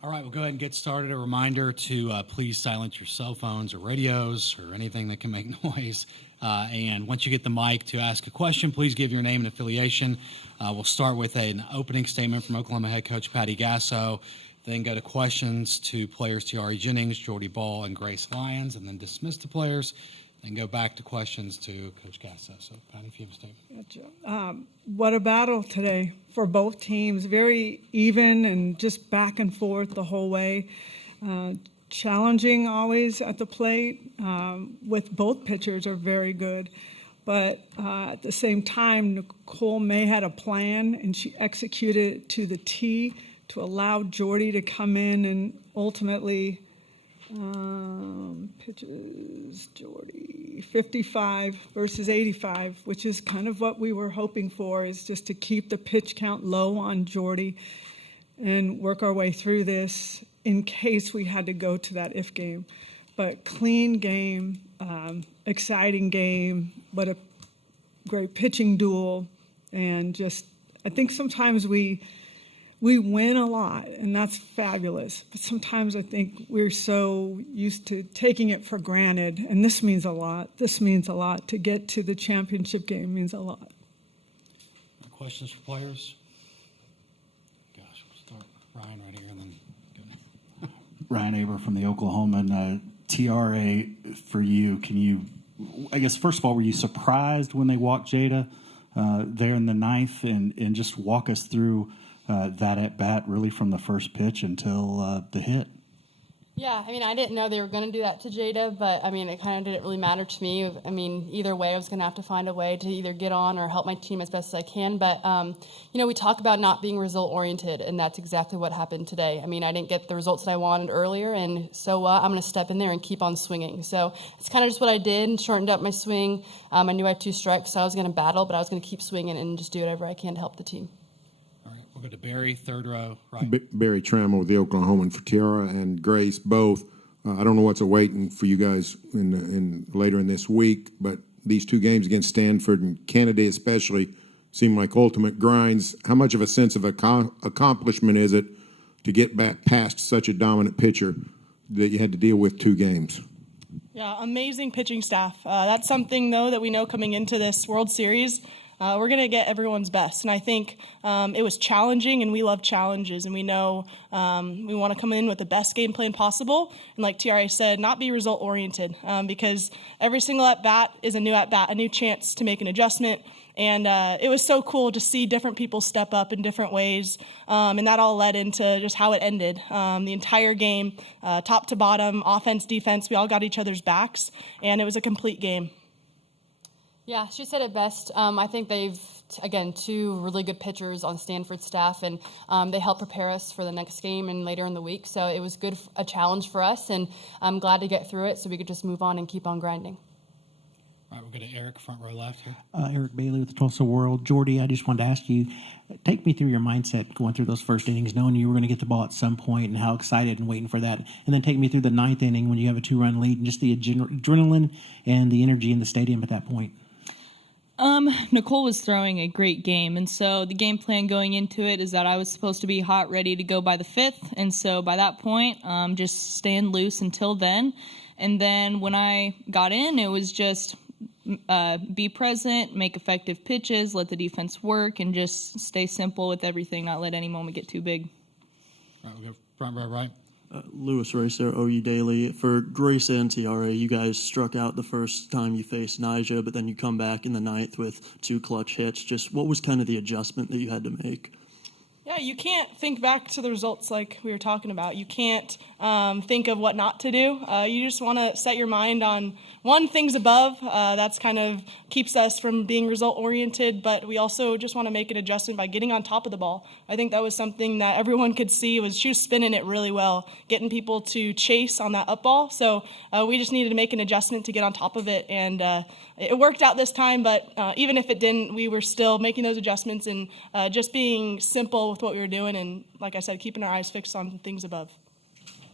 All right, we'll go ahead and get started. A reminder to please silence your cell phones or radios or anything that can make noise. And once you get the mic to ask a question, please give your name and affiliation. We'll start with an opening statement from Oklahoma head coach Patty Gasso, then go to questions to players Tiare Jennings, Jordy Ball, and Grace Lyons, and then dismiss the players, and go back to questions to Coach Gasso. So, Patty, if you have a statement. Gotcha. What a battle today for both teams. Very even and just back and forth the whole way. Challenging always at the plate with both pitchers are very good. But at the same time, Nicole May had a plan, and she executed it to the T to allow Jordy to come in and ultimately pitches Jordy 55 versus 85, which is kind of what we were hoping for, is just to keep the pitch count low on Jordy and work our way through this in case we had to go to that if game. But clean game, exciting game, but a great pitching duel, and just I think sometimes we win a lot, and that's fabulous. But sometimes I think we're so used to taking it for granted, and this means a lot. This means a lot. To get to the championship game means a lot. Questions for players? Gosh, we'll start with Ryan right here, and then go. Ryan Aber from the Oklahoman. TRA, for you, can you, I guess, first of all, were you surprised when they walked Jada there in the ninth, and just walk us through that at-bat really from the first pitch until the hit? Yeah, I mean, I didn't know they were going to do that to Jada, but, I mean, it kind of didn't really matter to me. I mean, either way, I was going to have to find a way to either get on or help my team as best as I can. But, you know, we talk about not being result-oriented, and that's exactly what happened today. I mean, I didn't get the results that I wanted earlier, and so I'm going to step in there and keep on swinging. So it's kind of just what I did and shortened up my swing. I knew I had 2 strikes, so I was going to battle, but I was going to keep swinging and just do whatever I can to help the team. We'll go to Barry, third row, right. Barry Trammell with the Oklahoman for Tiara and Grace both. I don't know what's awaiting for you guys in later in this week, but these 2 games against Stanford and Kennedy especially seem like ultimate grinds. How much of a sense of accomplishment is it to get back past such a dominant pitcher that you had to deal with 2 games? Yeah, amazing pitching staff. That's something, though, that we know coming into this World Series. We're going to get everyone's best. And I think it was challenging, and we love challenges. And we know we want to come in with the best game plan possible. And like TRA said, not be result-oriented, because every single at-bat is a new at-bat, a new chance to make an adjustment. And it was so cool to see different people step up in different ways. And that all led into just how it ended. The entire game, top to bottom, offense, defense, we all got each other's backs. And it was a complete game. Yeah, she said it best. I think they've, again, 2 really good pitchers on Stanford staff, and they helped prepare us for the next game and later in the week. So it was good, a challenge for us, and I'm glad to get through it so we could just move on and keep on grinding. All right, we'll go to Eric, front row left here. Eric Bailey with the Tulsa World. Jordy, I just wanted to ask you, take me through your mindset going through those first innings, knowing you were going to get the ball at some point and how excited and waiting for that. And then take me through the 9th inning when you have a 2-run lead and just the adrenaline and the energy in the stadium at that point. Nicole was throwing a great game, and so the game plan going into it is that I was supposed to be hot, ready to go by the 5th, and so by that point, just staying loose until then. And then when I got in, it was just be present, make effective pitches, let the defense work, and just stay simple with everything, not let any moment get too big. All right, we'll go front row right. Lewis Racer, OU Daily. For Grace and TRA, you guys struck out the first time you faced Nyjah, but then you come back in the 9th with 2 clutch hits. Just what was kind of the adjustment that you had to make? Yeah, you can't think back to the results like we were talking about. You can't think of what not to do. You just want to set your mind on, one, things above. That's kind of keeps us from being result-oriented, but we also just want to make an adjustment by getting on top of the ball. I think that was something that everyone could see. She was spinning it really well, getting people to chase on that up ball. So we just needed to make an adjustment to get on top of it, and it worked out this time, but even if it didn't, we were still making those adjustments and just being simple with what we were doing, and like I said, keeping our eyes fixed on things above.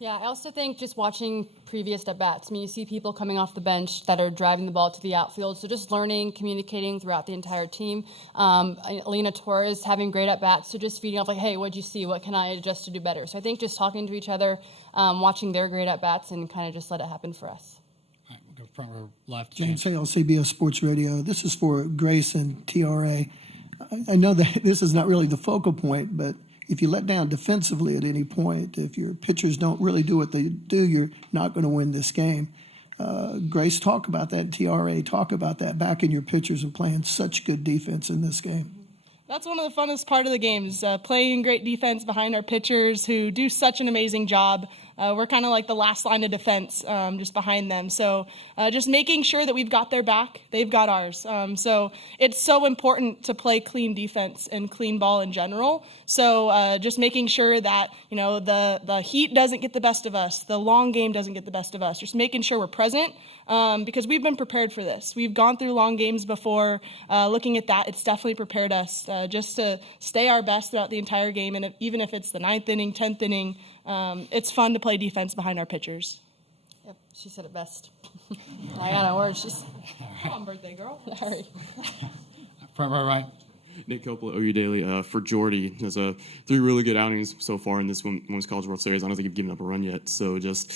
Yeah, I also think just watching previous at-bats, I mean, you see people coming off the bench that are driving the ball to the outfield, so just learning, communicating throughout the entire team. Alina Torres having great at-bats, so just feeding off like, hey, what'd you see? What can I adjust to do better? So I think just talking to each other, watching their great at-bats, and kind of just let it happen for us. All right, we'll go front row left. James Hale, CBS Sports Radio. This is for Grace and TRA. I know that this is not really the focal point, but if you let down defensively at any point, if your pitchers don't really do what they do, you're not going to win this game. Grace, talk about that. TRA, talk about that, backing your pitchers and playing such good defense in this game. That's one of the funnest part of the games, playing great defense behind our pitchers who do such an amazing job. We're kind of like the last line of defense, just behind them. So just making sure that we've got their back, they've got ours. So it's so important to play clean defense and clean ball in general. So just making sure that, the heat doesn't get the best of us, the long game doesn't get the best of us. Just making sure we're present because we've been prepared for this. We've gone through long games before. Looking at that, it's definitely prepared us just to stay our best throughout the entire game. And even if it's the 9th inning, 10th inning, it's fun to play defense behind our pitchers. Yep, she said it best. I got no words. Come on, birthday girl. Sorry. Front row right. Nick Coppola, OU Daily. For Jordy, there's 3 really good outings so far in this Women's College World Series. I don't think you've given up a run yet. So just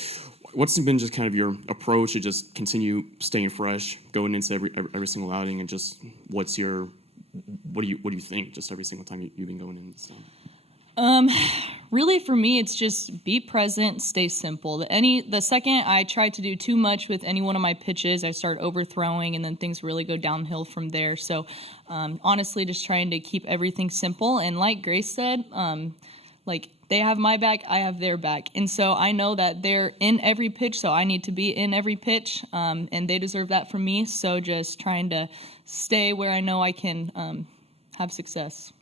what's been just kind of your approach to just continue staying fresh, going into every single outing, and just what do you think just every single time you've been going in? So. Really for me, it's just be present, stay simple. The second I try to do too much with any one of my pitches, I start overthrowing, and then things really go downhill from there. So, honestly, just trying to keep everything simple. And like Grace said, they have my back, I have their back. And so I know that they're in every pitch, so I need to be in every pitch, and they deserve that from me. So just trying to stay where I know I can have success.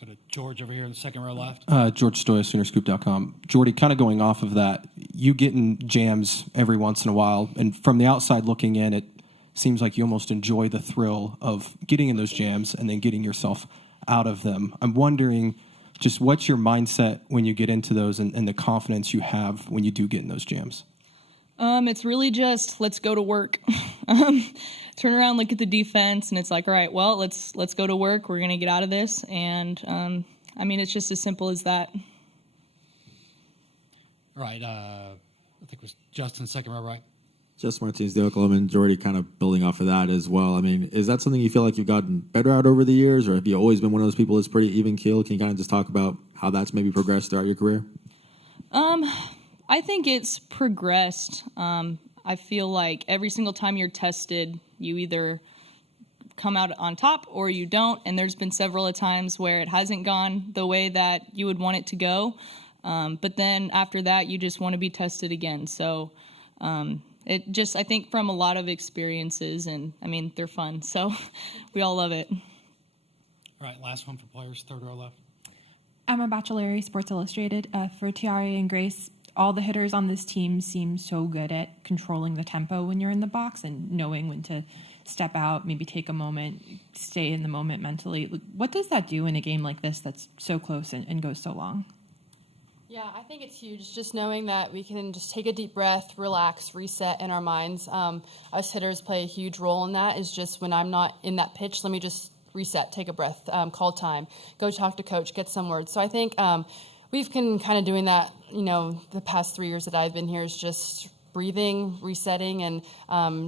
Go to George over here in the second row left. George Stoya, SoonerScoop.com. Jordy, kind of going off of that, you get in jams every once in a while, and from the outside looking in, it seems like you almost enjoy the thrill of getting in those jams and then getting yourself out of them. I'm wondering, just what's your mindset when you get into those and the confidence you have when you do get in those jams? It's really just let's go to work. Turn around, look at the defense, and it's like, all right, well, let's go to work. We're gonna get out of this, and it's just as simple as that. All right, I think it was Justin, second row right. Justin Martinez, the Oklahoman, Jordy, kind of building off of that as well. I mean, is that something you feel like you've gotten better at over the years, or have you always been one of those people that's pretty even keeled? Can you kind of just talk about how that's maybe progressed throughout your career? I think it's progressed. I feel like every single time you're tested, you either come out on top or you don't. And there's been several times where it hasn't gone the way that you would want it to go. But then after that, you just want to be tested again. So I think from a lot of experiences, and they're fun. So we all love it. All right, last one for players, third row left. Emma Bachelari, Sports Illustrated. For Tiare and Grace, all the hitters on this team seem so good at controlling the tempo when you're in the box and knowing when to step out, maybe take a moment, stay in the moment mentally. What does that do in a game like this that's so close and goes so long? Yeah, I think it's huge, just knowing that we can just take a deep breath, relax, reset in our minds. Us hitters play a huge role in that, is just when I'm not in that pitch, let me just reset, take a breath, call time, go talk to coach, get some words. So I think we've been kind of doing that, the past 3 years that I've been here, is just breathing, resetting, and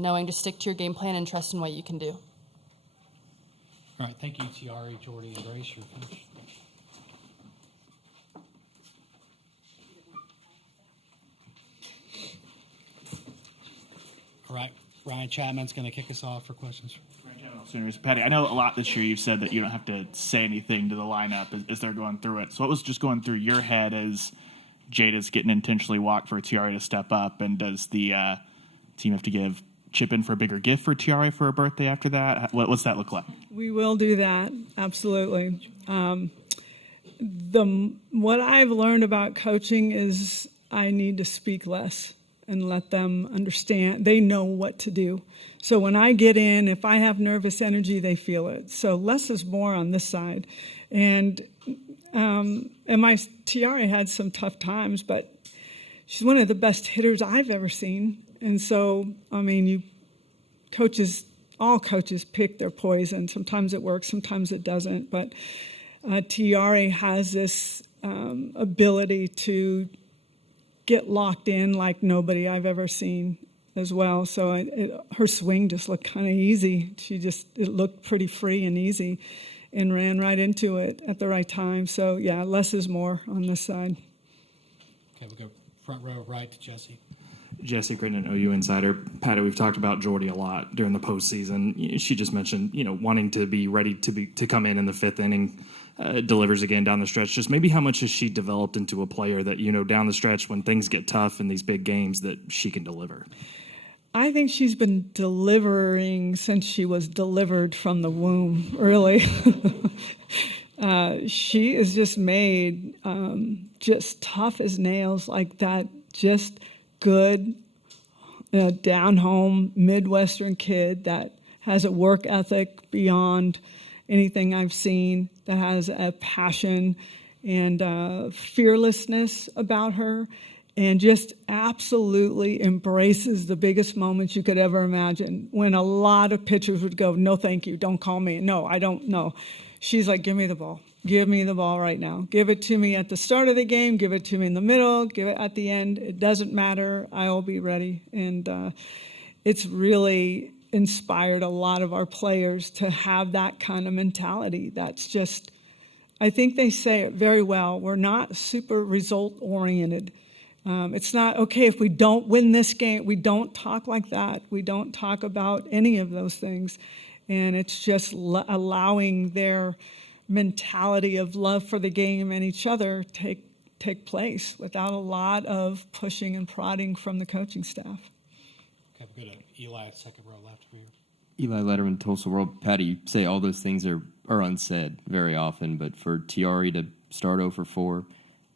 knowing to stick to your game plan and trust in what you can do. All right, thank you, Tiare, Jordy, and Grace. You're finished. All right, Ryan Chapman's going to kick us off for questions. Sooners. Patty, I know a lot this year you've said that you don't have to say anything to the lineup as they're going through it. So what was just going through your head as Jada's getting intentionally walked for Tiare to step up, and does the team have to chip in for a bigger gift for Tiare for her birthday after that? What's that look like? We will do that, absolutely. What I've learned about coaching is I need to speak less and let them understand. They know what to do. So when I get in, if I have nervous energy, they feel it. So less is more on this side. And my Tiare had some tough times, but she's one of the best hitters I've ever seen. And so, I mean, all coaches pick their poison. Sometimes it works, sometimes it doesn't. But Tiare has this ability to get locked in like nobody I've ever seen as well. So her swing just looked kind of easy. It looked pretty free and easy and ran right into it at the right time. So, yeah, less is more on this side. Okay, we'll go front row right to Jesse. Jesse Crittenden, OU Insider. Patty, we've talked about Jordy a lot during the postseason. She just mentioned, wanting to be ready to come in the fifth inning, delivers again down the stretch. Just maybe how much has she developed into a player that, down the stretch when things get tough in these big games that she can deliver? I think she's been delivering since she was delivered from the womb, really. She is just made just tough as nails like that, just good, down-home Midwestern kid that has a work ethic beyond anything I've seen, that has a passion and fearlessness about her, and just absolutely embraces the biggest moments you could ever imagine. When a lot of pitchers would go, no, thank you, don't call me. No, I don't know. She's like, give me the ball. Give me the ball right now. Give it to me at the start of the game. Give it to me in the middle. Give it at the end. It doesn't matter. I'll be ready. And it's really inspired a lot of our players to have that kind of mentality. That's just, I think they say it very well. We're not super result-oriented. It's not, okay, if we don't win this game, we don't talk like that. We don't talk about any of those things. And it's just allowing their mentality of love for the game and each other take place without a lot of pushing and prodding from the coaching staff. Okay, we'll go to Eli, second row left for you. Eli Letterman, Tulsa World. Patty, you say all those things are unsaid very often, but for Tiare to start 0 for 4,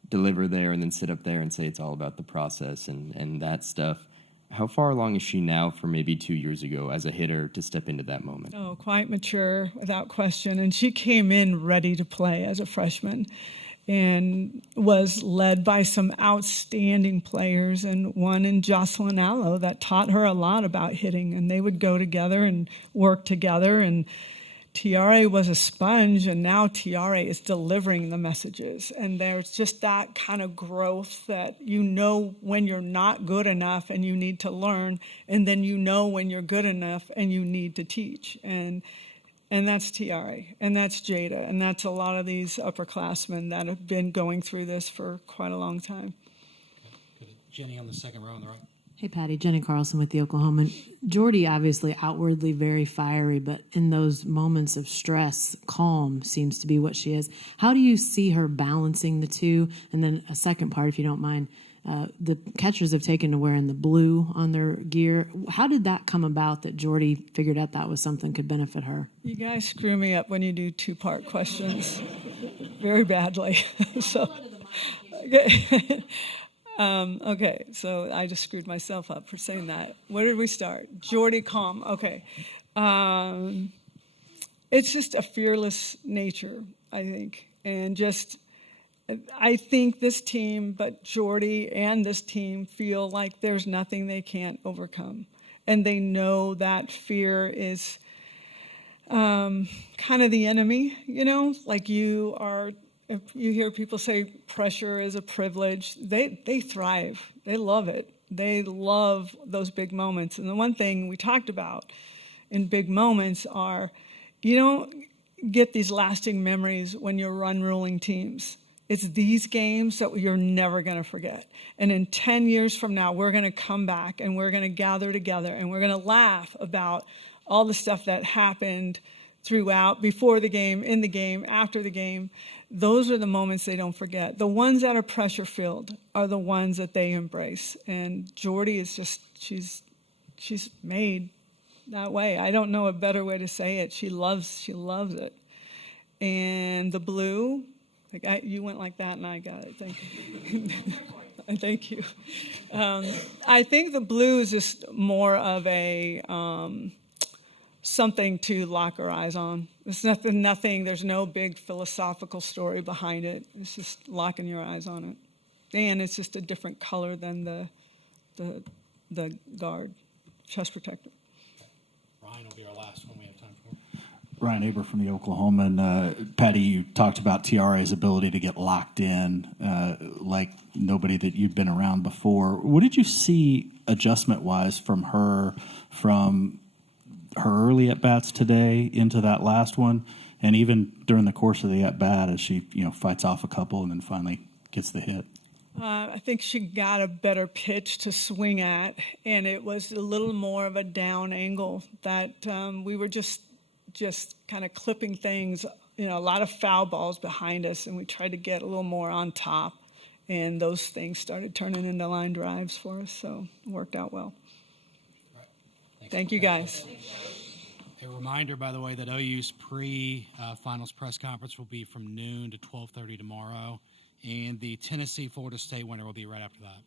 deliver there, and then sit up there and say it's all about the process and that stuff, how far along is she now from maybe 2 years ago as a hitter to step into that moment? Oh, quite mature, without question. And she came in ready to play as a freshman and was led by some outstanding players, and one in Jocelyn Allo that taught her a lot about hitting. And they would go together and work together. And Tiare was a sponge, and now Tiare is delivering the messages. And there's just that kind of growth that when you're not good enough and you need to learn, and then when you're good enough and you need to teach. And that's Tiare, and that's Jada, and that's a lot of these upperclassmen that have been going through this for quite a long time. Okay. Jenny on the second row on the right. Hey, Patty. Jenny Carlson with the Oklahoman. Jordy, obviously outwardly very fiery, but in those moments of stress, calm seems to be what she is. How do you see her balancing the two? And then a second part, if you don't mind, the catchers have taken to wearing the blue on their gear. How did that come about that Jordy figured out that was something could benefit her? You guys screw me up when you do two-part questions very badly. Okay, so I just screwed myself up for saying that. Where did we start? Jordy calm. Okay. It's just a fearless nature, I think. And I think this team, but Jordy and this team feel like there's nothing they can't overcome. And they know that fear is kind of the enemy, like if you hear people say pressure is a privilege, they thrive. They love it. They love those big moments. And the one thing we talked about in big moments are you don't get these lasting memories when you're run-ruling teams. It's these games that you're never going to forget. And in 10 years from now, we're going to come back and we're going to gather together and we're going to laugh about all the stuff that happened throughout, before the game, in the game, after the game. Those are the moments they don't forget. The ones that are pressure-filled are the ones that they embrace. And Jordy is just, she's made that way. I don't know a better way to say it. She loves it. And the blue, you went like that and I got it. Thank you. Thank you. I think the blue is just more of a something to lock our eyes on. It's nothing, there's no big philosophical story behind it. It's just locking your eyes on it. And it's just a different color than the guard, chest protector. Ryan will be our last one we have time for. Ryan Aber from the Oklahoman. Patty, you talked about TRA's ability to get locked in like nobody that you've been around before. What did you see adjustment-wise from her early at-bats today into that last one, and even during the course of the at-bat as she fights off a couple and then finally gets the hit? I think she got a better pitch to swing at, and it was a little more of a down angle that we were just kind of clipping things, a lot of foul balls behind us, and we tried to get a little more on top, and those things started turning into line drives for us, so it worked out well. Thank you, guys. A reminder, by the way, that OU's pre-finals press conference will be from noon to 12:30 tomorrow, and the Tennessee-Florida State winner will be right after that.